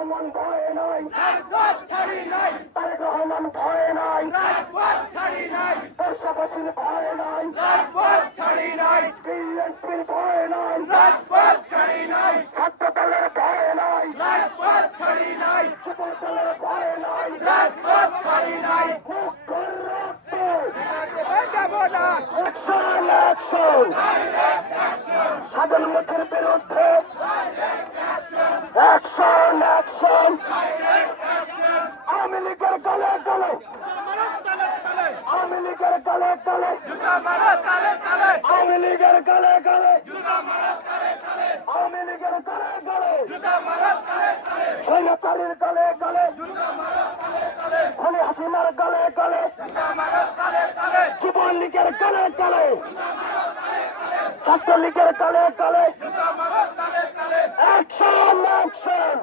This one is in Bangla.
রহমান ভয়ে নাই। রাজপথ ছাড়ি নাই। তারেক রহমান ভয়ে নাই। রাজপথ ছাড়ি নাই। বর্ষাবাসীর ভয়ে নাই। রাজপথ ছাড়ি নাই। বিএনপির ভয়ে নাই। রাজপথ ছাড়ি নাই। ছাত্র দলের ভয়ে নাই। রাজপথ ছাড়ি নাই। যুব দলের ভয়ে নাই। রাজপথ ছাড়ি নাই। মুখের অ্যাকশন সাধারণের বিরুদ্ধে গলে গলে আওয়ামী লীগের তালে তালে আওয়ামী লীগের তালে তালে আওয়ামী লীগের গলে জুতা মারো তালে তালে খনি হাসিনার তালে তালে যুবলীগের লীগের গলে গলে ছাত্র লীগের গলে গলে জুতা মারো তালে তালে অ্যাকশন অ্যাকশন